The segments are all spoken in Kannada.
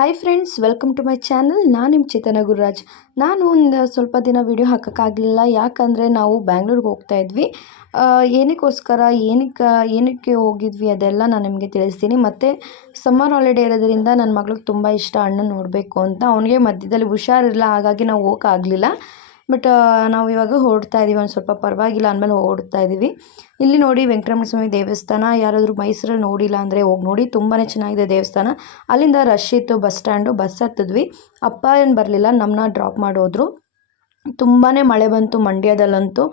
Hi friends welcome to my channel ನಾನು ನಿಮ್ಮ ಚೇತನ ಗುರುರಾಜ್. ನಾನು ಒಂದು ಸ್ವಲ್ಪ ದಿನ ವಿಡಿಯೋ ಹಾಕೋಕ್ಕಾಗಲಿಲ್ಲ. ಯಾಕಂದರೆ ನಾವು ಬ್ಯಾಂಗ್ಳೂರಿಗೆ ಹೋಗ್ತಾ ಇದ್ವಿ. ಏನಕ್ಕೋಸ್ಕರ, ಏನಕ್ಕೆ ಏನಕ್ಕೆ ಹೋಗಿದ್ವಿ ಅದೆಲ್ಲ ನಾನು ನಿಮಗೆ ತಿಳಿಸ್ತೀನಿ. ಮತ್ತು ಸಮ್ಮರ್ ಹಾಲಿಡೇ ಇರೋದ್ರಿಂದ ನನ್ನ ಮಗಳಿಗೆ ತುಂಬ ಇಷ್ಟ ಅಣ್ಣ ನೋಡಬೇಕು ಅಂತ. ಅವನಿಗೆ ಮಧ್ಯದಲ್ಲಿ ಹುಷಾರಿಲ್ಲ ಹಾಗಾಗಿ ನಾವು ಹೋಗೋಕ್ಕಾಗಲಿಲ್ಲ. ಬಟ್ ನಾವು ಇವಾಗ ಹೊರಡ್ತಾ ಇದ್ದೀವಿ ಒಂದು ಸ್ವಲ್ಪ ಪರವಾಗಿಲ್ಲ ಅಂದಮೇಲೆ ಹೊರಡ್ತಾ ಇದ್ದೀವಿ ಇಲ್ಲಿ ನೋಡಿ ವೆಂಕಟರಮಣ ಸ್ವಾಮಿ ದೇವಸ್ಥಾನ. ಯಾರಾದರೂ ಮೈಸೂರಲ್ಲಿ ನೋಡಿಲ್ಲ ಅಂದರೆ ಹೋಗಿ ನೋಡಿ. ತುಂಬಾ ಚೆನ್ನಾಗಿದೆ ದೇವಸ್ಥಾನ. ಅಲ್ಲಿಂದ ರಶ್ ಇತ್ತು, ಬಸ್ ಸ್ಟ್ಯಾಂಡು, ಬಸ್ ಹತ್ತಿದ್ವಿ. ಅಪ್ಪ ಏನು ಬರಲಿಲ್ಲ ನಮ್ಮನ್ನ ಡ್ರಾಪ್ ಮಾಡೋದ್ರು. ತುಂಬಾ ಮಳೆ ಬಂತು, ಮಂಡ್ಯದಲ್ಲಂತೂ.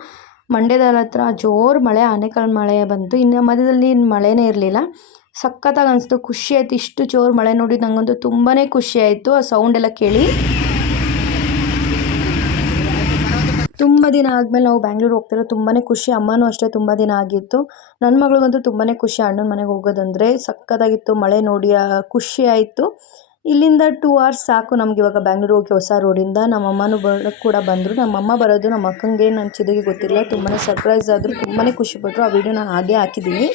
ಮಂಡ್ಯದಲ್ಲಿ ಹತ್ರ ಜೋರು ಮಳೆ, ಆನೆಕಲ್ ಮಳೆ ಬಂತು. ಇನ್ನು ಮಧ್ಯದಲ್ಲಿ ಮಳೆನೇ ಇರಲಿಲ್ಲ. ಸಖತ್ತಾಗಿ ಅನಿಸ್ತು. ಖುಷಿ ಆಯ್ತು. ಇಷ್ಟು ಜೋರು ಮಳೆ ನೋಡಿ ನನಗಂತೂ ತುಂಬಾ ಖುಷಿ ಆಯಿತು. ಆ ಸೌಂಡ್ ಎಲ್ಲ ಕೇಳಿ. ತುಂಬ ದಿನ ಆದಮೇಲೆ ನಾವು ಬ್ಯಾಂಗ್ಳೂರ್ ಹೋಗ್ತಿರೋ ತುಂಬಾ ಖುಷಿ. ಅಮ್ಮನೂ ಅಷ್ಟೇ ತುಂಬ ದಿನ ಆಗಿತ್ತು. ನನ್ನ ಮಗಳಿಗಂತೂ ತುಂಬಾ ಖುಷಿ. ಅಣ್ಣನ ಮನೆಗೆ ಹೋಗೋದಂದರೆ ಸಕ್ಕತ್ತಾಗಿತ್ತು ಮಳೆ ನೋಡಿ ಖುಷಿ ಆಯಿತು. ಇಲ್ಲಿಂದ ಟೂ ಅವರ್ಸ್ ಸಾಕು ನಮ್ಗೆ ಇವಾಗ ಬ್ಯಾಂಗ್ಳೂರು ಹೋಗಿ ಹೊಸ ರೋಡಿಂದ. ನಮ್ಮ ಅಮ್ಮನೂ ಬರಕ್ಕೆ ಕೂಡ ಬಂದರು. ನಮ್ಮ ಅಮ್ಮ ಬರೋದು ನಮ್ಮ ಅಕ್ಕಂಗೆ ನನ್ನ ಚಿದಗೆ ಗೊತ್ತಿಲ್ಲ ತುಂಬಾ ಸರ್ಪ್ರೈಸ್ ಆದರು. ತುಂಬಾ ಖುಷಿಪಟ್ಟರು ಆ ವಿಡಿಯೋ ನಾನು ಹಾಗೆ ಹಾಕಿದ್ದೀನಿ.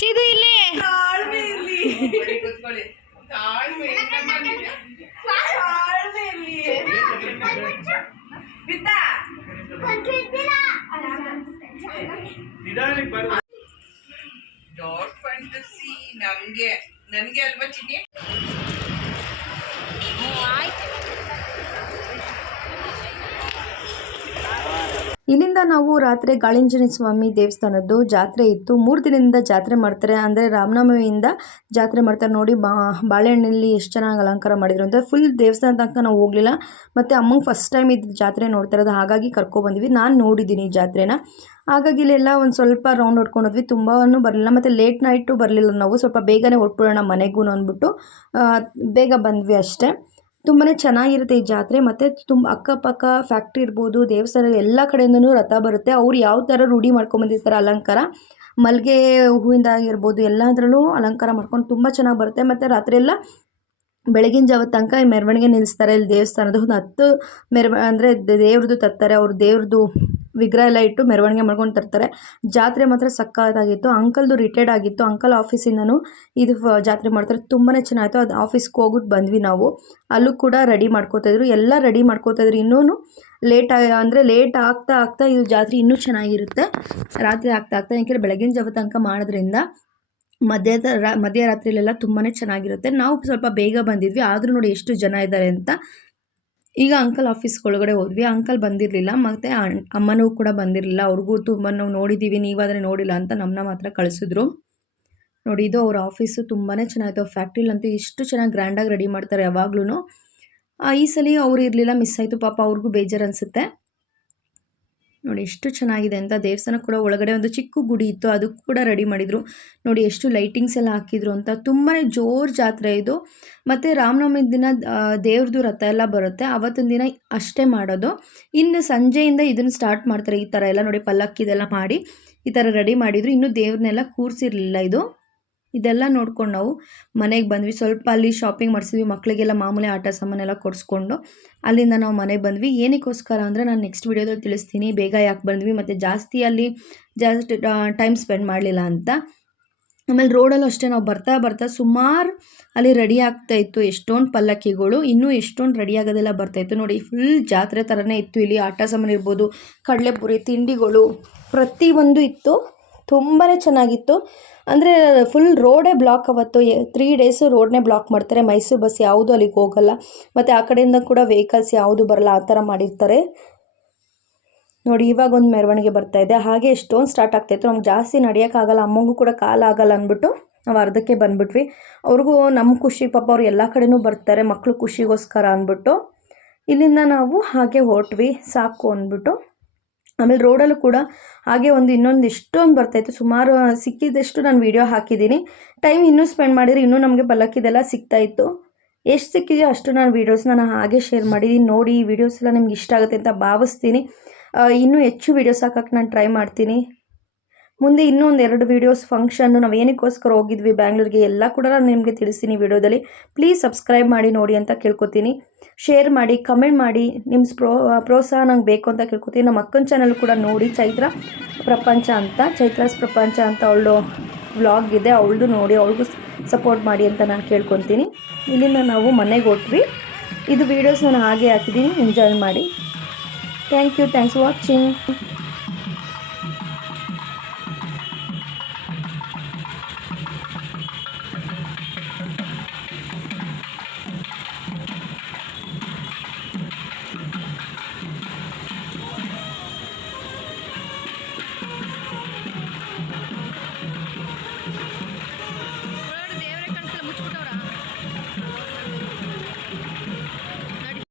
ಚಿದು ಇಲ್ಲಿ. ಡಾಟ್ ಫ್ಯಾಂಟಸಿ ನನಗೆ ನನಗೆ ಅಲ್ವಾ ಚಿನ್ನಿ? ಇಲ್ಲಿಂದ ನಾವು ರಾತ್ರಿ ಗಾಳಿಂಜನಿ ಸ್ವಾಮಿ ದೇವಸ್ಥಾನದ್ದು ಜಾತ್ರೆ ಇತ್ತು. ಮೂರು ದಿನದಿಂದ ಜಾತ್ರೆ ಮಾಡ್ತಾರೆ. ಅಂದರೆ ರಾಮನವಮಿಯಿಂದ ಜಾತ್ರೆ ಮಾಡ್ತಾರೆ. ನೋಡಿ, ಬಾ, ಬಾಳೆಹಣ್ಣಲ್ಲಿ ಎಷ್ಟು ಚೆನ್ನಾಗಿ ಅಲಂಕಾರ ಮಾಡಿದ್ರು. ಅಂತ ಫುಲ್ ದೇವಸ್ಥಾನ ತನಕ ನಾವು ಹೋಗಲಿಲ್ಲ. ಮತ್ತು ಅಮ್ಮಂಗೆ ಫಸ್ಟ್ ಟೈಮ್ ಇದು ಜಾತ್ರೆ ನೋಡ್ತಾ ಇರೋದು. ಹಾಗಾಗಿ ಕರ್ಕೊಬಂದ್ವಿ ನಾನು ನೋಡಿದ್ದೀನಿ ಜಾತ್ರೆನ. ಹಾಗಾಗಿ ಇಲ್ಲೆಲ್ಲ ಒಂದು ಸ್ವಲ್ಪ ರೌಂಡ್ ಹೊಡ್ಕೊಂಡು ಹೋದ್ವಿ. ತುಂಬಾ ಬರಲಿಲ್ಲ. ಮತ್ತು ಲೇಟ್ ನೈಟು ಬರಲಿಲ್ಲ ನಾವು. ಸ್ವಲ್ಪ ಬೇಗನೆ ಹೊಟ್ಬಿಡೋಣ ಮನೆಗೂ ಅಂದ್ಬಿಟ್ಟು ಬೇಗ ಬಂದ್ವಿ ಅಷ್ಟೇ. ತುಂಬಾ ಚೆನ್ನಾಗಿರುತ್ತೆ ಈ ಜಾತ್ರೆ. ಮತ್ತು ತುಂಬ ಅಕ್ಕಪಕ್ಕ ಫ್ಯಾಕ್ಟ್ರಿ ಇರ್ಬೋದು, ದೇವಸ್ಥಾನ ಎಲ್ಲ ಕಡೆಯಿಂದನೂ ರಥ ಬರುತ್ತೆ. ಅವ್ರು ಯಾವ ಥರ ರೂಢಿ ಮಾಡ್ಕೊಂಬಂದಿರ್ತಾರೆ ಅಲಂಕಾರ ಮಲ್ಲಿಗೆ ಹೂವಿಂದ ಆಗಿರ್ಬೋದು, ಎಲ್ಲದರಲ್ಲೂ ಅಲಂಕಾರ ಮಾಡ್ಕೊಂಡು ತುಂಬ ಚೆನ್ನಾಗಿ ಬರುತ್ತೆ. ಮತ್ತು ರಾತ್ರಿ ಎಲ್ಲ ಬೆಳಗಿನ ಜಾವ ತನಕ ಈ ಮೆರವಣಿಗೆ ನಿಲ್ಲಿಸ್ತಾರೆ ಇಲ್ಲಿ ದೇವಸ್ಥಾನದ ಒಂದು ಹತ್ತು ಮೆರವ, ಅಂದರೆ ದೇವ್ರದ್ದು ತತ್ತಾರೆ, ಅವ್ರ ದೇವ್ರದ್ದು ವಿಗ್ರಹ ಎಲ್ಲ ಇಟ್ಟು ಮೆರವಣಿಗೆ ಮಾಡ್ಕೊಂಡು ತರ್ತಾರೆ. ಜಾತ್ರೆ ಮಾತ್ರ ಸಕ್ಕತ್ತಾಗಿತ್ತು. ಅಂಕಲ್ದು ರಿಟೈರ್ಡ್ ಆಗಿತ್ತು. ಅಂಕಲ್ ಆಫೀಸಿಂದನು ಇದು ಜಾತ್ರೆ ಮಾಡ್ತಾರೆ. ತುಂಬಾ ಚೆನ್ನಾಗಿತ್ತು. ಅದು ಆಫೀಸ್ಗೆ ಹೋಗ್ಬಿಟ್ಟು ಬಂದ್ವಿ ನಾವು. ಅಲ್ಲೂ ಕೂಡ ರೆಡಿ ಮಾಡ್ಕೋತಾಯಿದ್ರು ಎಲ್ಲ ರೆಡಿ ಮಾಡ್ಕೋತಾಯಿದ್ರು ಇನ್ನೂ ಲೇಟ್ ಅಂದರೆ ಲೇಟ್ ಆಗ್ತಾ ಆಗ್ತಾ ಇದು ಜಾತ್ರೆ ಇನ್ನೂ ಚೆನ್ನಾಗಿರುತ್ತೆ. ರಾತ್ರಿ ಆಗ್ತಾ ಆಗ್ತಾ, ಯಾಕೆಂದರೆ ಬೆಳಗಿನ ಜಾವ ತನಕ ಮಾಡೋದ್ರಿಂದ ಮಧ್ಯದ ರಾ, ಮಧ್ಯರಾತ್ರಿಲೆಲ್ಲ ತುಂಬಾ ಚೆನ್ನಾಗಿರುತ್ತೆ. ನಾವು ಸ್ವಲ್ಪ ಬೇಗ ಬಂದಿದ್ವಿ. ಆದರೂ ನೋಡಿ ಎಷ್ಟು ಜನ ಇದ್ದಾರೆ ಅಂತ ಈಗ ಅಂಕಲ್ ಆಫೀಸ್ ಒಳಗಡೆ ಹೋದ್ವಿ. ಅಂಕಲ್ ಬಂದಿರಲಿಲ್ಲ. ಮತ್ತು ಅಮ್ಮನೂ ಕೂಡ ಬಂದಿರಲಿಲ್ಲ. ಅವ್ರಿಗೂ ತುಂಬ ನಾವು ನೋಡಿದ್ದೀವಿ ನೀವಾದರೆ ನೋಡಿಲ್ಲ ಅಂತ ನಮ್ಮನ್ನ ಮಾತ್ರ ಕಳಿಸಿದ್ರು. ನೋಡಿ, ಇದು ಅವ್ರ ಆಫೀಸು ತುಂಬಾ ಚೆನ್ನಾಗಿತ್ತು. ಅವ್ರ ಫ್ಯಾಕ್ಟ್ರಿಲಂತೂ ಇಷ್ಟು ಚೆನ್ನಾಗಿ ಗ್ರ್ಯಾಂಡಾಗಿ ರೆಡಿ ಮಾಡ್ತಾರೆ ಯಾವಾಗ್ಲೂ ಈ ಸಲ ಅವ್ರು ಇರಲಿಲ್ಲ ಮಿಸ್ ಆಯಿತು. ಪಾಪ ಅವ್ರಿಗೂ ಬೇಜಾರು ಅನಿಸುತ್ತೆ. ನೋಡಿ ಎಷ್ಟು ಚೆನ್ನಾಗಿದೆ ಅಂತ ದೇವಸ್ಥಾನ ಕೂಡ ಒಳಗಡೆ ಒಂದು ಚಿಕ್ಕ ಗುಡಿ ಇತ್ತು, ಅದು ಕೂಡ ರೆಡಿ ಮಾಡಿದರು. ನೋಡಿ ಎಷ್ಟು ಲೈಟಿಂಗ್ಸ್ ಎಲ್ಲ ಹಾಕಿದ್ರು ಅಂತ. ತುಂಬಾ ಜೋರು ಜಾತ್ರೆ ಇದು. ಮತ್ತು ರಾಮನವಮಿ ದಿನ ದೇವ್ರದ್ದು ರಥ ಎಲ್ಲ ಬರುತ್ತೆ. ಅವತ್ತಿನ ದಿನ ಅಷ್ಟೇ ಮಾಡೋದು. ಇನ್ನು ಸಂಜೆಯಿಂದ ಇದನ್ನು ಸ್ಟಾರ್ಟ್ ಮಾಡ್ತಾರೆ ಈ ಥರ ಎಲ್ಲ ನೋಡಿ ಪಲ್ಲಕ್ಕಿದೆಲ್ಲ ಮಾಡಿ, ಈ ಥರ ರೆಡಿ ಮಾಡಿದರು. ಇನ್ನೂ ದೇವ್ರನ್ನೆಲ್ಲ ಕೂರಿಸಿರಲಿಲ್ಲ ಇದು. ಇದೆಲ್ಲ ನೋಡ್ಕೊಂಡು ನಾವು ಮನೆಗೆ ಬಂದ್ವಿ. ಸ್ವಲ್ಪ ಅಲ್ಲಿ ಶಾಪಿಂಗ್ ಮಾಡಿಸಿದ್ವಿ. ಮಕ್ಕಳಿಗೆಲ್ಲ ಮಾಮೂಲಿ ಆಟ ಸಾಮಾನೆಲ್ಲ ಕೊಡಿಸ್ಕೊಂಡು ಅಲ್ಲಿಂದ ನಾವು ಮನೆಗೆ ಬಂದ್ವಿ. ಏನಕ್ಕೋಸ್ಕರ ಅಂದರೆ ನಾನು ನೆಕ್ಸ್ಟ್ ವೀಡಿಯೋದಲ್ಲಿ ತಿಳಿಸ್ತೀನಿ. ಬೇಗ ಯಾಕೆ ಬಂದ್ವಿ? ಮತ್ತು ಜಾಸ್ತಿ ಅಲ್ಲಿ ಜಾಸ್ತಿ ಟೈಮ್ ಸ್ಪೆಂಡ್ ಮಾಡಲಿಲ್ಲ ಅಂತ. ಆಮೇಲೆ ರೋಡಲ್ಲೂ ಅಷ್ಟೇ ನಾವು ಬರ್ತಾ ಬರ್ತಾ ಸುಮಾರು ಅಲ್ಲಿ ರೆಡಿ ಆಗ್ತಾ ಇತ್ತು ಎಷ್ಟೊಂದು ಪಲ್ಲಕ್ಕಿಗಳು. ಇನ್ನೂ ಎಷ್ಟೊಂದು ರೆಡಿ ಆಗೋದೆಲ್ಲ ಬರ್ತಾ ಇತ್ತು. ನೋಡಿ ಫುಲ್ ಜಾತ್ರೆ ಥರನೇ ಇತ್ತು ಇಲ್ಲಿ. ಆಟ ಸಾಮಾನು ಇರ್ಬೋದು, ಕಡಲೆಪುರಿ, ತಿಂಡಿಗಳು ಪ್ರತಿಯೊಂದು ಇತ್ತು. ತುಂಬಾ ಚೆನ್ನಾಗಿತ್ತು. ಅಂದರೆ ಫುಲ್ ರೋಡೇ ಬ್ಲಾಕ್ ಅವತ್ತು ತ್ರೀ ಡೇಸು ರೋಡ್ನೇ ಬ್ಲಾಕ್ ಮಾಡ್ತಾರೆ. ಮೈಸೂರು ಬಸ್ ಯಾವುದು ಅಲ್ಲಿಗೆ ಹೋಗಲ್ಲ. ಮತ್ತು ಆ ಕಡೆಯಿಂದ ಕೂಡ ವೆಹಿಕಲ್ಸ್ ಯಾವುದು ಬರಲ್ಲ, ಆ ಥರ ಮಾಡಿರ್ತಾರೆ. ನೋಡಿ, ಇವಾಗ ಒಂದು ಮೆರವಣಿಗೆ ಬರ್ತಾ ಇದೆ. ಹಾಗೆ ಎಷ್ಟೊಂದು ಸ್ಟಾರ್ಟ್ ಆಗ್ತಾಯಿತ್ತು ನಮ್ಗೆ ಜಾಸ್ತಿ ನಡೆಯೋಕ್ಕಾಗಲ್ಲ ಅಮ್ಮಂಗೂ ಕೂಡ ಕಾಲ ಆಗಲ್ಲ ಅಂದ್ಬಿಟ್ಟು ನಾವು ಅರ್ಧಕ್ಕೆ ಬಂದ್ಬಿಟ್ವಿ. ಅವ್ರಿಗೂ ನಮ್ಮ ಖುಷಿ, ಪಾಪ ಅವ್ರು ಎಲ್ಲ ಕಡೆಯೂ ಬರ್ತಾರೆ ಮಕ್ಕಳು ಖುಷಿಗೋಸ್ಕರ ಅಂದ್ಬಿಟ್ಟು. ಇಲ್ಲಿಂದ ನಾವು ಹಾಗೆ ಹೊರಟ್ವಿ, ಸಾಕು ಅಂದ್ಬಿಟ್ಟು. ಆಮೇಲೆ ರೋಡಲ್ಲೂ ಕೂಡ ಹಾಗೆ ಒಂದು ಇನ್ನೊಂದು ಎಷ್ಟೊಂದು ಬರ್ತಾಯಿತ್ತು. ಸುಮಾರು ಸಿಕ್ಕಿದಷ್ಟು ನಾನು ವೀಡಿಯೋ ಹಾಕಿದ್ದೀನಿ. ಟೈಮ್ ಇನ್ನೂ ಸ್ಪೆಂಡ್ ಮಾಡಿದರೆ ಇನ್ನೂ ನಮಗೆ ಪಲ್ಲಕ್ಕಿದೆಲ್ಲ ಸಿಗ್ತಾಯಿತ್ತು ಎಷ್ಟು ಸಿಕ್ಕಿದೆಯೋ ಅಷ್ಟು ನಾನು ವೀಡಿಯೋಸ್ನ ನಾನು ಹಾಗೆ ಶೇರ್ ಮಾಡಿದ್ದೀನಿ. ನೋಡಿ, ಈ ವೀಡಿಯೋಸ್ ಎಲ್ಲ ನಿಮ್ಗೆ ಇಷ್ಟ ಆಗುತ್ತೆ ಅಂತ ಭಾವಿಸ್ತೀನಿ. ಇನ್ನೂ ಹೆಚ್ಚು ವೀಡಿಯೋಸ್ ಹಾಕೋಕ್ಕೆ ನಾನು ಟ್ರೈ ಮಾಡ್ತೀನಿ. ಮುಂದೆ ಇನ್ನೊಂದು ಎರಡು ವೀಡಿಯೋಸ್ ಫಂಕ್ಷನ್ನು ನಾವು ಏನಕ್ಕೋಸ್ಕರ ಹೋಗಿದ್ವಿ ಬ್ಯಾಂಗ್ಳೂರಿಗೆ ಎಲ್ಲ ಕೂಡ ನಾನು ನಿಮಗೆ ತಿಳಿಸ್ತೀನಿ ವಿಡಿಯೋದಲ್ಲಿ. ಪ್ಲೀಸ್ ಸಬ್ಸ್ಕ್ರೈಬ್ ಮಾಡಿ ನೋಡಿ ಅಂತ ಕೇಳ್ಕೊತೀನಿ. ಶೇರ್ ಮಾಡಿ ಕಮೆಂಟ್ ಮಾಡಿ ನಿಮ್ಮ ಪ್ರೋ, ಪ್ರೋತ್ಸಾಹ ನಂಗೆ ಬೇಕು ಅಂತ ಕೇಳ್ಕೊತೀನಿ. ನಮ್ಮ ಅಕ್ಕನ ಚಾನಲ್ ಕೂಡ ನೋಡಿ ಚೈತ್ರ ಪ್ರಪಂಚ ಅಂತ, ಚೈತ್ರಾಸ್ ಪ್ರಪಂಚ ಅಂತ ಅವಳು ವ್ಲಾಗ್ ಇದೆ, ಅವಳದು ನೋಡಿ, ಅವಳಿಗೂ ಸಪೋರ್ಟ್ ಮಾಡಿ ಅಂತ ನಾನು ಕೇಳ್ಕೊತೀನಿ. ಇಲ್ಲಿಂದ ನಾವು ಮನೆಗೆ ಹೊಟ್ವಿ ಇದು ವೀಡಿಯೋಸ್ ನಾನು ಹಾಗೆ ಹಾಕಿದ್ದೀನಿ ಎಂಜಾಯ್ ಮಾಡಿ. Thank you thanks watching